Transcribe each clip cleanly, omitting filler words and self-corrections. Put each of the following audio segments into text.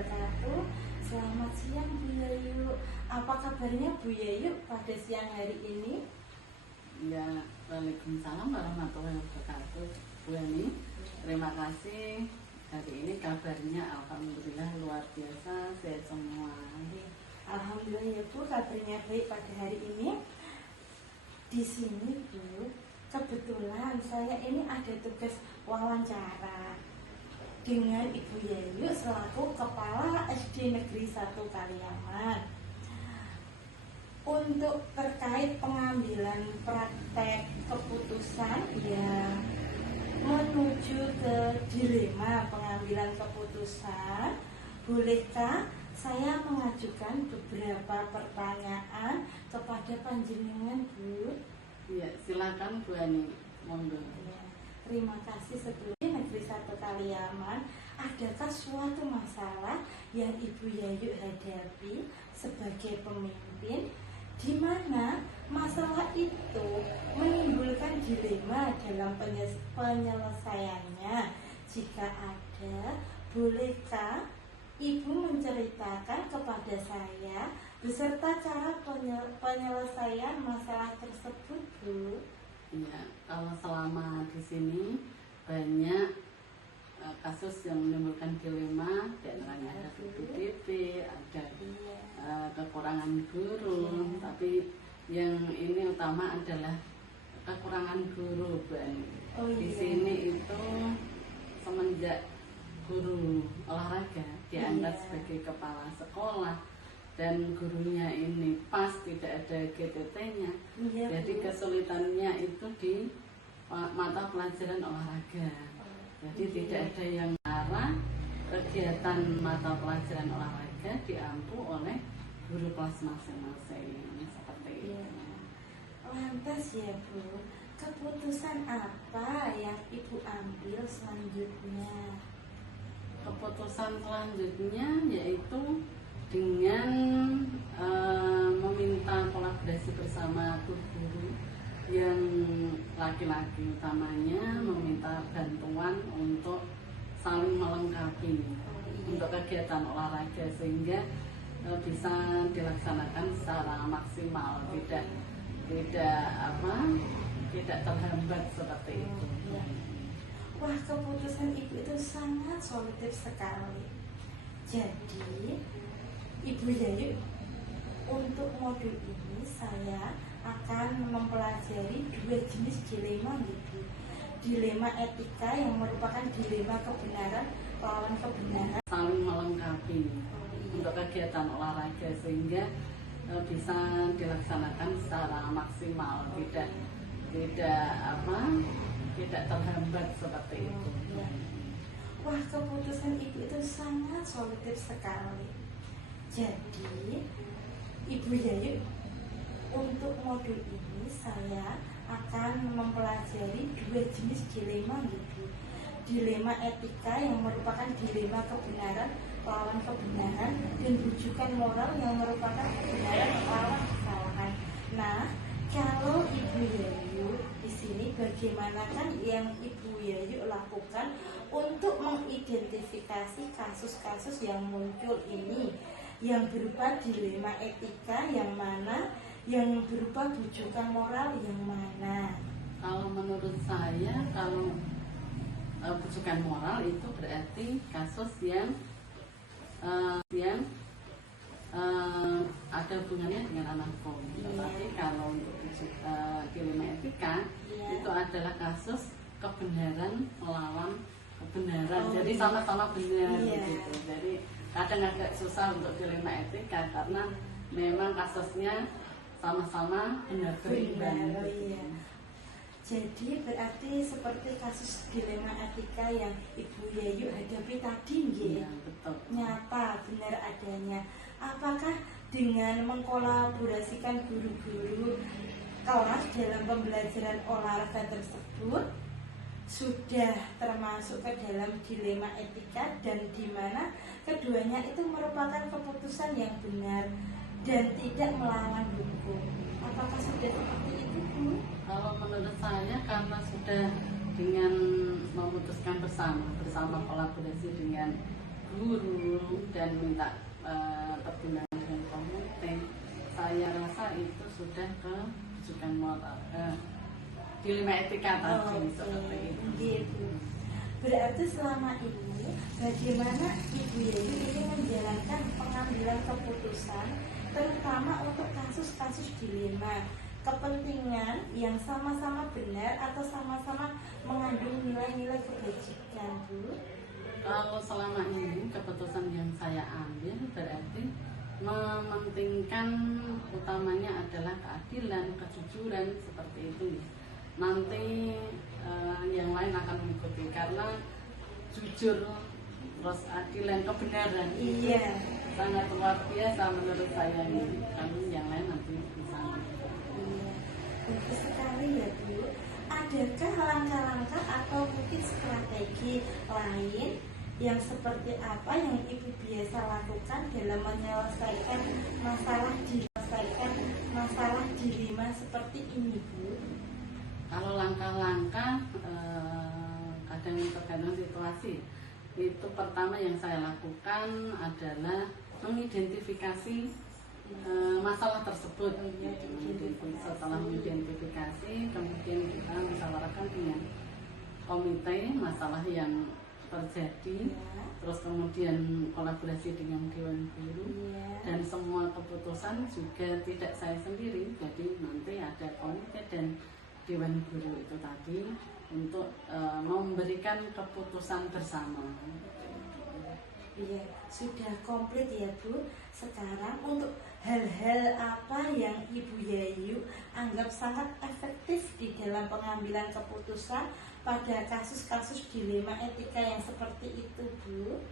wabarakatuh. Selamat siang Bu Yayu. Apa kabarnya Bu Yayu pada siang hari ini? Ya, Waalaikumsalam warahmatullahi wabarakatuh. Bu Ani, terima kasih. Hari ini kabarnya alhamdulillah luar biasa, sehat semua. Alhamdulillah ya Bu, kabarnya baik pada hari ini. Di sini Bu, kebetulan saya ini ada tugas wawancara dengan Ibu Yayu selaku Kepala SD Negeri 1 Kaliaman untuk terkait pengambilan praktek keputusan yang menuju ke dilema pengambilan keputusan. Bolehkah saya mengajukan beberapa pertanyaan kepada panjenengan Bu? Ya, silakan Bu Ani, monggo. Ya, terima kasih. Sebelumnya Negeri 1 Kaliaman, adakah suatu masalah yang Ibu Yayu hadapi sebagai pemimpin di mana masalah itu menimbulkan dilema dalam penyelesaiannya? Jika ada, bolehkah Ibu menceritakan kepada saya beserta cara penyelesaian masalah tersebut, Bu? Ya, kalau selama di sini banyak kasus yang menimbulkan dilema, dan ada PPDB, ada kekurangan guru, tapi yang ini utama adalah kekurangan guru, Bu Ani. Di sini itu semenjak guru olahraga diangkat sebagai kepala sekolah dan gurunya ini pas tidak ada GTT-nya, jadi kesulitannya itu di mata pelajaran olahraga. Jadi tidak ada yang arah kegiatan mata pelajaran olahraga diampu oleh guru kelas masing-masing, seperti itu. Lantas ya Bu, keputusan apa yang Ibu ambil selanjutnya? Keputusan selanjutnya yaitu dengan meminta kolaborasi bersama guru-guru yang laki-laki, utamanya meminta bantuan untuk saling melengkapi untuk kegiatan olahraga sehingga bisa dilaksanakan secara maksimal, tidak terhambat seperti itu. Wah, keputusan Ibu itu sangat solutif sekali. Jadi Ibu Yayu, untuk modul ini saya akan mempelajari dua jenis dilema gitu. Dilema etika yang merupakan dilema kebenaran lawan kebenaran, saling melengkapi untuk kegiatan olahraga sehingga bisa dilaksanakan secara maksimal, tidak terhambat seperti itu. Wah, keputusan Ibu itu sangat solutif sekali. Jadi Ibu Yayu, untuk modul ini saya akan mempelajari dua jenis dilema gitu. Dilema etika yang merupakan dilema kebenaran lawan kebenaran, dan rujukan moral yang merupakan kebenaran lawan kesalahan. Nah, kalau Ibu Yayu di sini, bagaimana kan yang Ibu Yayu lakukan untuk mengidentifikasi kasus-kasus yang muncul ini, yang berupa dilema etika yang mana, yang berupa rujukan moral yang mana? Kalau menurut saya, kalau rujukan moral itu berarti kasus yang ada hubungannya dengan anak hukum. Tetapi kalau untuk dilema etika itu adalah kasus kebenaran melawan kebenaran. Jadi sama-sama benar gitu. Jadi kadang agak susah untuk dilema etika karena memang kasusnya sama-sama benar berimbang. Jadi berarti seperti kasus dilema etika yang Ibu Yayu hadapi tadi, betul. Nyata, benar adanya. Apakah dengan mengkolaborasikan guru-guru kelas dalam pembelajaran olahraga tersebut sudah termasuk ke dalam dilema etika, dan di mana keduanya itu merupakan keputusan yang benar dan tidak melawan hukum? Apakah sudah seperti itu, Bu? Kalau menurut saya, karena sudah dengan memutuskan bersama kolaborasi dengan guru kemudian minta pertimbangan dengan komite, saya rasa itu sudah kejujuran moral, dilema etika tadi seperti itu. Gitu. Berarti selama ini bagaimana Ibu Yayu ini menjalankan pengambilan keputusan, terutama untuk kasus-kasus dilema kepentingan yang sama-sama benar atau sama-sama mengandung nilai-nilai kebajikan, Bu? Kalau selama ini keputusan yang saya ambil berarti mementingkan utamanya adalah keadilan, kejujuran seperti itu. Nanti yang lain akan mengikuti karena jujur terus adil dan kebenaran Iya. sangat luar biasa menurut saya ini. Kami yang lain nanti bisa mengikuti. Iya. Bagus sekali ya, Bu. Adakah langkah-langkah atau mungkin strategi lain yang seperti apa yang Ibu biasa lakukan dalam menyelesaikan masalah dilema seperti ini, Bu? Kalau langkah-langkah kadang tergantung situasi. Itu pertama yang saya lakukan adalah mengidentifikasi masalah tersebut. Setelah mengidentifikasi, kemudian kita musyawarahkan dengan komite masalah yang terjadi, terus kemudian kolaborasi dengan Dewan Guru, dan semua keputusan juga tidak saya sendiri, jadi nanti ada komite dan Dewan Guru itu tadi untuk memberikan keputusan bersama. Iya, sudah komplit ya, Bu. Sekarang untuk hal-hal apa yang Ibu Yayu anggap sangat efektif di dalam pengambilan keputusan pada kasus-kasus dilema etika yang seperti itu, Bu?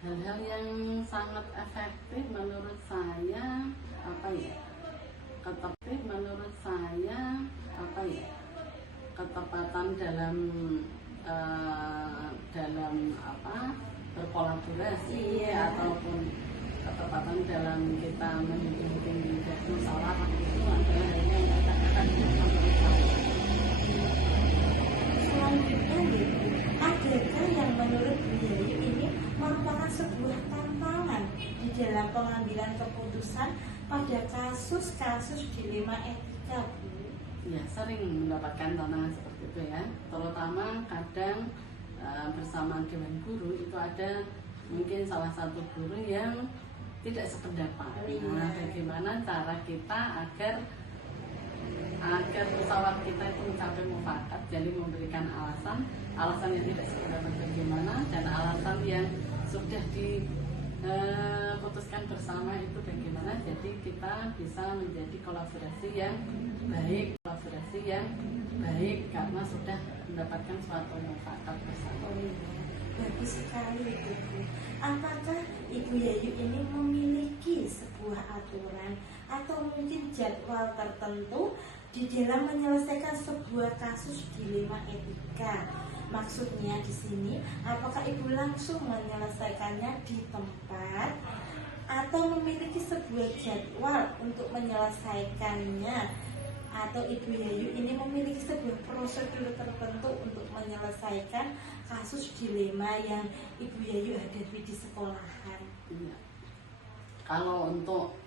Hal-hal yang sangat efektif menurut saya ketepatan dalam berkolaborasi, ataupun ketepatan dalam kita memimpin musyawarah itu adalah hal yang efektif menurut saya. Selanjutnya, Bu, adakah yang menurut Bu Yayu ini merupakan sebuah tantangan di dalam pengambilan keputusan pada kasus-kasus dilema etika, Bu? Ya, sering mendapatkan tantangan seperti itu ya, terutama kadang bersama Dewan Guru itu ada mungkin salah satu guru yang tidak sependapat. Nah, bagaimana cara kita agar pesawat kita itu mencapai mufakat, jadi memberikan alasan yang tidak sependapat bagaimana, dan alasan yang sudah diputuskan bersama itu bagaimana, jadi kita bisa menjadi kolaborasi yang baik karena sudah mendapatkan suatu mufakat bersama. Bagus sekali itu, Bu. Apakah Ibu Yayu ini memiliki sebuah aturan atau mungkin jadwal tertentu di dalam menyelesaikan sebuah kasus dilema etika? Maksudnya di sini, apakah Ibu langsung menyelesaikannya di tempat atau memiliki sebuah jadwal untuk menyelesaikannya? Atau Ibu Yayu ini memiliki sebuah prosedur tertentu untuk menyelesaikan kasus dilema yang Ibu Yayu hadapi di sekolahan? Iya. Kalau untuk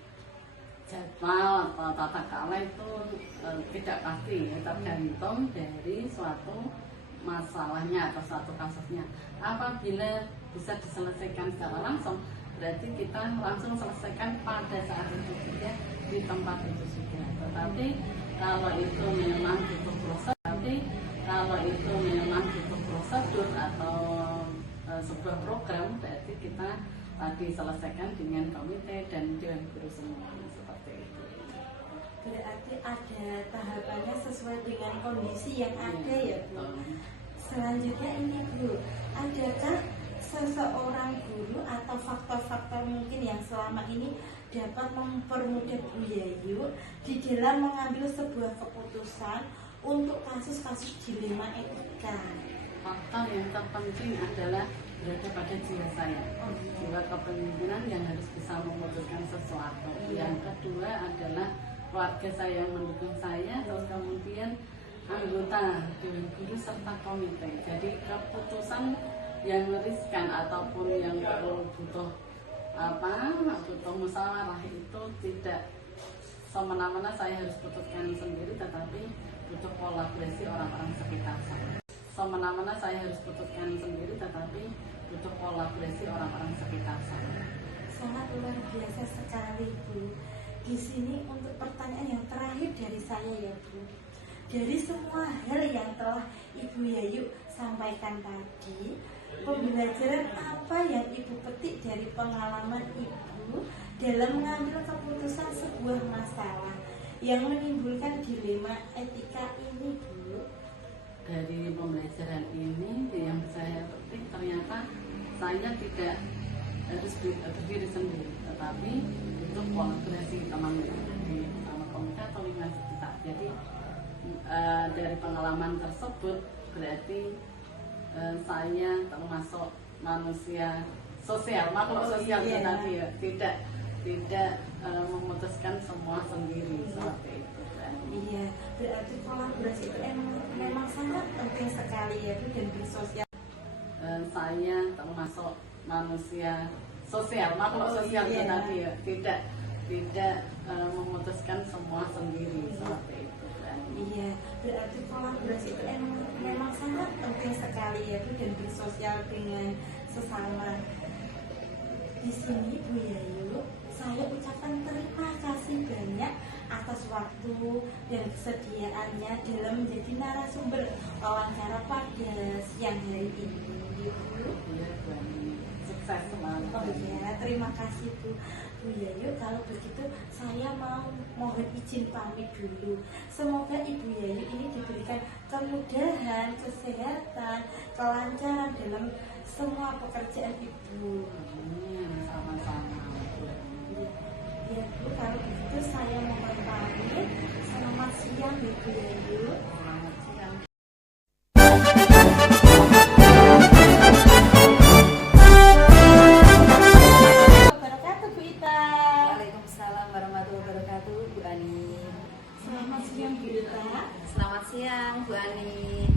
jadwal atau tata cara itu tidak pasti ya, tergantung dari suatu masalahnya atau suatu kasusnya. Apabila bisa diselesaikan secara langsung, berarti kita langsung selesaikan pada saat itu juga, di tempat itu juga. Tetapi kalau itu memang butuh prosedur atau sebuah program, berarti kita diselesaikan dengan komite dan Dewan Guru semua, seperti itu. Berarti ada tahapannya sesuai dengan kondisi yang ada ya, Bu. Selanjutnya ini, Bu, adakah seseorang guru atau faktor-faktor mungkin yang selama ini dapat mempermudah Bu Yayu di dalam mengambil sebuah keputusan untuk kasus-kasus dilema etika? Faktor yang terpenting adalah berada pada jiwa saya, jiwa kepemimpinan yang harus bisa memutuskan sesuatu. Yang kedua adalah keluarga saya yang mendukung saya, terus kemudian anggota Dewan Guru serta komite. Jadi keputusan yang riskan ataupun yang butuh butuh musyawarah itu tidak semena-mena saya harus putuskan sendiri, tetapi butuh kolaborasi orang-orang sekitar saya. Semena-mena saya harus putuskan sendiri, tetapi butuh kolaborasi orang-orang sekitar saya. Sangat luar biasa sekali, Bu. Di sini untuk pertanyaan yang terakhir dari saya ya, Bu. Dari semua hal yang telah Ibu Yayu sampaikan tadi, pembelajaran apa yang Ibu petik dari pengalaman Ibu dalam mengambil keputusan sebuah masalah yang menimbulkan dilema etika ini, Bu? Dari pembelajaran ini yang saya petik, ternyata saya tidak harus berdiri sendiri, tetapi itu kolaborasi teman-teman di komunitas atau lingkungan sekitar. Jadi dari pengalaman tersebut berarti saya termasuk manusia sosial, makhluk sosial tadi ya, tidak memutuskan semua sendiri seperti itu. Iya, berarti kolaborasi itu memang sangat penting sekali ya, Bu, dan bersosial. Saya termasuk manusia sosial, makhluk sosial tadi ya, tidak memutuskan semua sendiri seperti itu. Iya, berarti kolaborasi itu memang sangat penting sekali ya, Bu, dan bersosial dengan sesama. Di sini, Bu Yayu, saya ucapkan terima kasih banyak atas waktu dan kesediaannya dalam menjadi narasumber wawancara pada siang hari ini, Bu. Iya, Bu Ani. Sukses selalu. Oh iya, terima kasih, Bu Yayu. Kalau begitu saya mohon izin pamit dulu. Semoga Ibu Yayu ini diberikan kemudahan, kesehatan, kelancaran dalam semua pekerjaan Ibu. Amin, sama-sama. Ya, Bu, kalau begitu saya mohon pamit. Selamat siang, Ibu Yayu. Selamat siang. Wabarakatuh, Bu Ita. Waalaikumsalam warahmatullahi wabarakatuh, Bu Ani. Selamat siang, Bu Ita. Selamat siang, Bu Ani.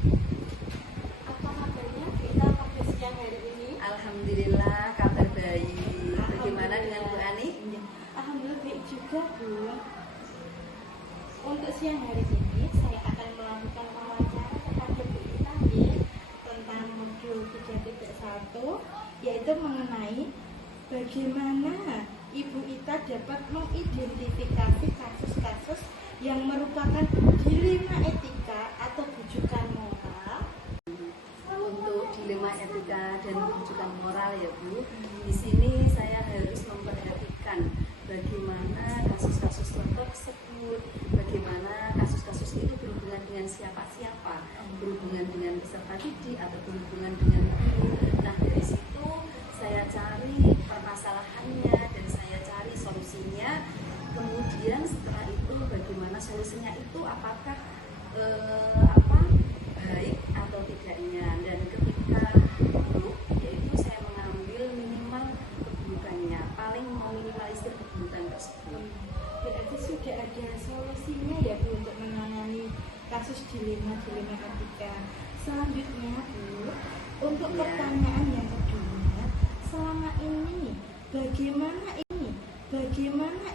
Apa kabarnya, Bu Ita, pada siang hari ini? Alhamdulillah kabar baik. Bagaimana dengan Bu Ani? Alhamdulillah baik juga, Bu. Untuk siang hari ini saya akan melakukan wawancara kepada Bu Ita tentang modul 3.1, yaitu mengenai bagaimana Ibu Ita dapat mengidentifikasi kasus-kasus yang merupakan dilema etika atau bujukan moral. Untuk dilema etika dan rujukan moral ya Bu, di sini saya harus memperhatikan bagaimana kasus-kasus tersebut, bagaimana kasus-kasus itu berhubungan dengan siapa-siapa, berhubungan dengan peserta didik atau berhubungan dengan guru. Nah, dari situ saya cari permasalahannya dan saya cari solusinya. Kemudian setelah itu bagaimana solusinya itu, apakah baik atau tidaknya, dan ketika buruk yaitu saya mengambil minimal keburukannya, paling meminimalisir keburukan tersebut. Berarti sudah ada solusinya ya, Bu, untuk menangani kasus dilema etika. Selanjutnya, Bu, untuk pertanyaan yang kedua, selama ini bagaimana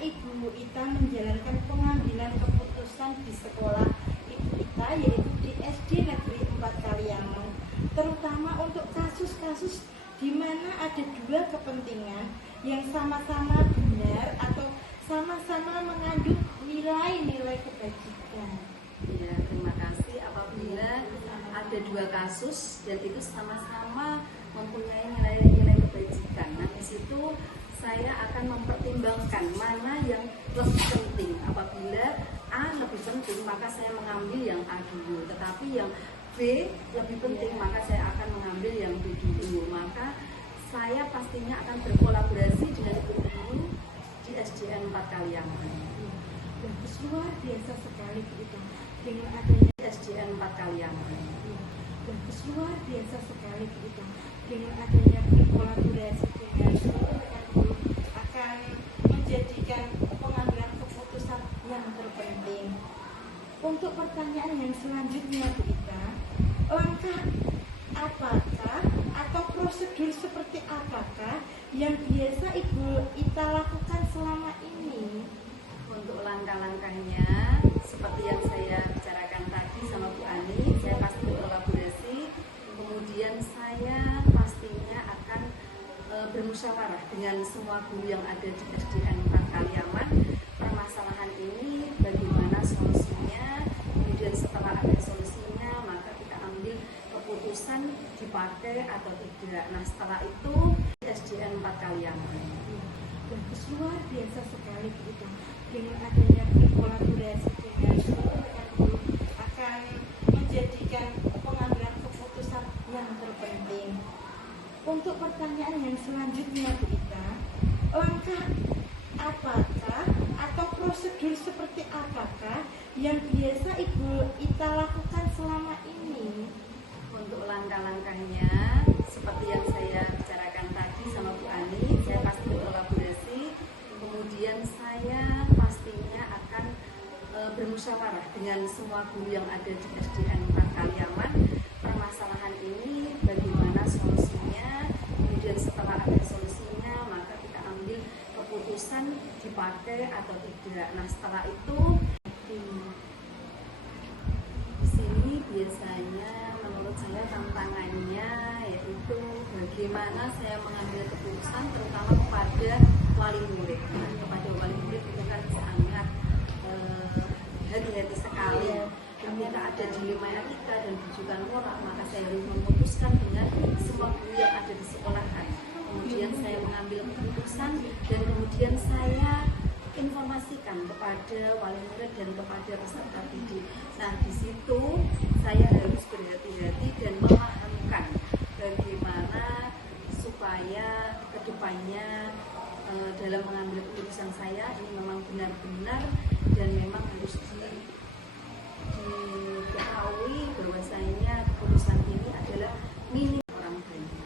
Ibu Ita menjalankan pengambilan keputusan di sekolah Ibu Ita, yaitu di SD Negeri 4 Kaliangan, terutama untuk kasus-kasus di mana ada dua kepentingan yang sama-sama benar atau sama-sama mengandung nilai-nilai kebajikan. Ya, terima kasih. Apabila ada dua kasus dan itu sama-sama mempunyai nilai-nilai kebajikan, nah di situ saya akan mempertimbangkan mana yang lebih penting. Apabila A lebih penting, maka saya mengambil yang A dulu. Tetapi yang B lebih penting, maka saya akan mengambil yang B dulu. Maka saya pastinya akan berkolaborasi dengan guru di SDN 4 Kaliangan. Bagus, luar biasa sekali, Bu Ita. Dengan adanya SDN 4 Kaliangan. bagus, luar biasa sekali, Bu Ita. Dengan adanya berkolaborasi dengan guru akan menjadikan pengambilan keputusan yang terpenting. Untuk pertanyaan yang selanjutnya, Bu Ita, langkah apakah atau prosedur seperti apakah yang biasa biasa Ibu Ita lakukan selama ini? Untuk langkah-langkahnya seperti yang saya bicarakan tadi sama Bu Ani, saya pasti berkolaborasi, kemudian saya pastinya akan bermusyawarah dengan semua guru yang ada di SDN 4 Kaliaman. Permasalahan ini bagaimana solusinya, kemudian setelah ada solusinya maka kita ambil keputusan dipakai atau tidak. Nah setelah itu SDN 4 Kaliaman. Bagus, luar biasa sekali Bu Ita. Dengan adanya kolaborasi dengan guru akan menjadikan pengambilan keputusan yang terpenting. Untuk pertanyaan yang selanjutnya Bu Ita, langkah apakah atau prosedur seperti apakah yang biasa Ibu Ita lakukan selama ini? Untuk langkah-langkahnya seperti yang saya bicarakan tadi sama Bu Ani, saya pasti berkolaborasi, kemudian saya pastinya akan bermusyawarah dengan semua guru yang ada di SDN 4 Kaliaman. Permasalahan ini bagaimana solusinya, kemudian setelah ada solusinya maka kita ambil keputusan dipakai atau tidak. Nah setelah itu di sini biasanya menurut saya tantangannya yaitu bagaimana saya mengambil keputusan terutama kepada wali murid. Nah, kepada wali murid itu kan sangat hati-hati sekali. Ketika ada dilema etika dan rujukan moral, maka saya harus memutuskan dengan semua guru yang ada di sekolahan. Kemudian saya mengambil keputusan dan kemudian saya informasikan kepada wali murid dan kepada peserta didik. Nah, di situ saya harus berhati-hati dan memahamkan bagaimana supaya kedepannya dalam mengambil keputusan saya ini memang benar-benar dan memang harus diketahui bahwasanya keputusan ini adalah milik orang banyak.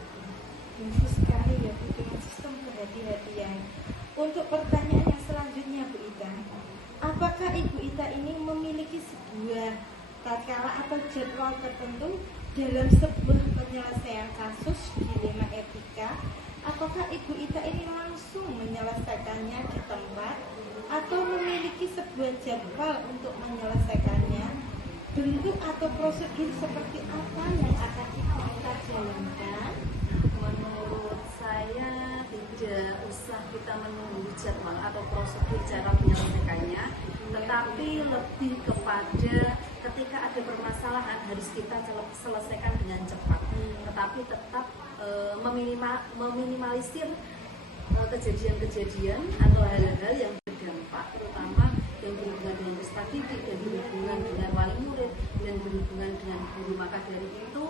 Bagus sekali ya Bu, dengan sistem kehati-hatian. Untuk pertanyaan yang selanjutnya Bu Ita, apakah Ibu Ita ini memiliki sebuah tatkala atau jadwal tertentu dalam sebuah penyelesaian kasus dilema etika? Apakah Ibu Ita ini langsung menyelesaikannya di tempat atau memiliki sebuah jadwal untuk menyelesaikannya? Bentuk atau prosedur seperti apa yang akan Ibu Ita jalankan? Menurut saya tidak usah kita menunggu jadwal atau prosedur cara menyelesaikannya, tetapi lebih kepada ketika ada permasalahan harus kita selesaikan dengan cepat, tetapi tetap meminimalisir kejadian-kejadian atau hal-hal yang berdampak, terutama yang berhubungan dengan peserta didik, yang berhubungan dengan wali murid, dan berhubungan dengan guru. Maka dari itu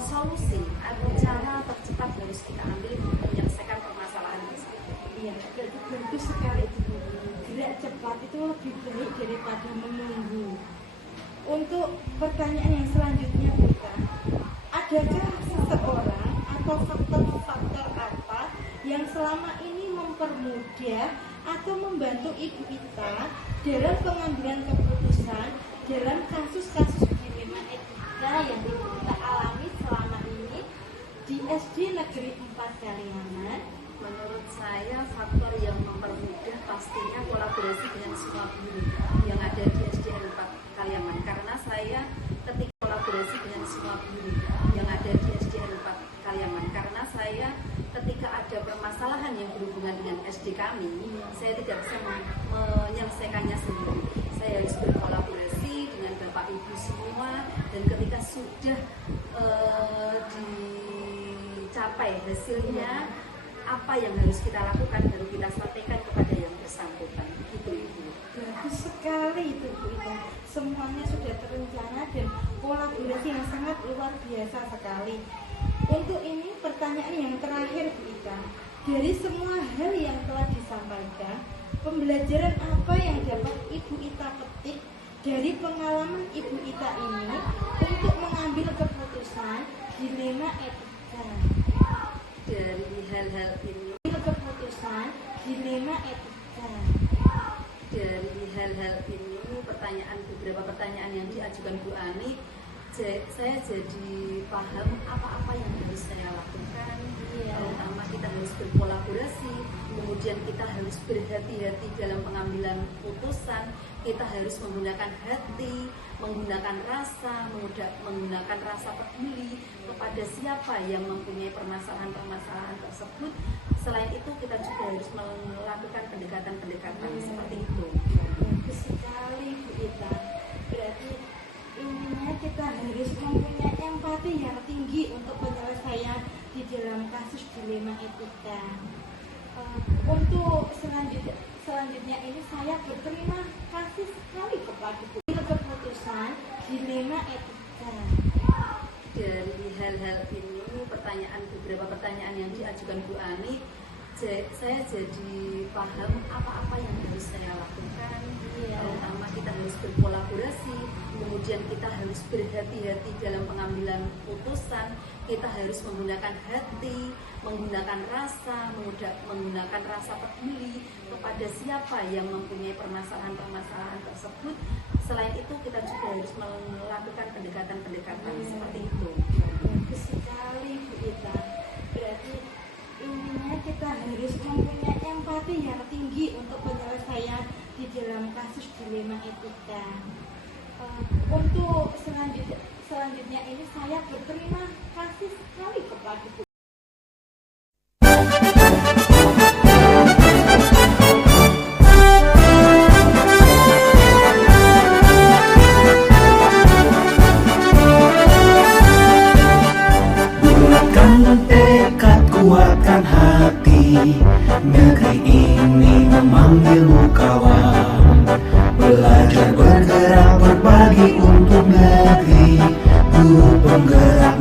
solusi atau cara tercepat harus kita ambil menyelesaikan permasalahan tersebut. Iya, bagus sekali itu Bu. Gerak cepat itu lebih baik daripada menunggu. Untuk pertanyaan yang selanjutnya Bu Ita, adakah seseorang atau faktor-faktor apa yang selama ini mempermudah atau membantu Ibu Ita dalam pengambilan keputusan dalam kasus-kasus dilema etika yang Ibu Ita alami selama ini di SD Negeri 4 Kaliaman? Menurut saya faktor yang mempermudah pastinya kolaborasi dengan semua guru yang ada di SDN 4 Kaliaman, karena saya ketika kolaborasi dengan semua guru yang ada di SDN 4 Kaliaman, karena saya ketika ada permasalahan yang berhubungan dengan SD kami, saya tidak bisa menyelesaikannya sendiri. Saya harus berkolaborasi dengan Bapak Ibu semua, dan ketika sudah dicapai hasilnya, apa yang harus kita lakukan baru kita sampaikan kepada yang bersangkutan. Gitu Ibu. Bagus sekali itu Bu Ita. Semuanya sudah terencana dan kolaborasi yang sangat luar biasa sekali. Untuk ini pertanyaan yang terakhir Bu Ita, dari semua hal yang telah disampaikan, pembelajaran apa yang dapat Ibu Ita petik dari pengalaman Ibu Ita ini untuk mengambil keputusan dilema etika? Dari hal-hal ini, Keputusan dilema etika. dari hal-hal ini beberapa pertanyaan yang diajukan Bu Ani, saya jadi paham apa-apa yang harus saya lakukan. Pertama kita harus berkolaborasi, kemudian kita harus berhati-hati dalam pengambilan putusan, kita harus menggunakan hati, menggunakan rasa, menggunakan rasa peduli kepada siapa yang mempunyai permasalahan-permasalahan tersebut. Selain itu kita juga harus melakukan pendekatan-pendekatan seperti itu. Bagus sekali Bu Ita. Berarti intinya kita harus mempunyai empati yang tinggi untuk penyelesaian di dalam kasus dilema etika. Untuk selanjutnya ini saya berterima kasih sekali kepada Bu Ita keputusan dilema etika. Dari hal-hal ini, beberapa pertanyaan yang diajukan Bu Ani, saya jadi paham apa-apa yang harus saya lakukan. Pertama kita harus berkolaborasi, kemudian kita harus berhati-hati dalam pengambilan putusan, kita harus menggunakan hati, menggunakan rasa, menggunakan rasa peduli kepada siapa yang mempunyai permasalahan-permasalahan tersebut. Selain itu kita juga harus melakukan pendekatan-pendekatan seperti itu. Bagus sekali Bu Ita. Berarti intinya kita harus mempunyai empati yang tinggi untuk penyelesaian di dalam kasus dilema etika. Untuk selanjutnya ini saya berterima kasih sekali kepada Bu. Bulatkan tekad, kuatkan hati, negeri ini memanggilmu kawan. Belajar bergerak berbagi untuk negeri, guru penggerak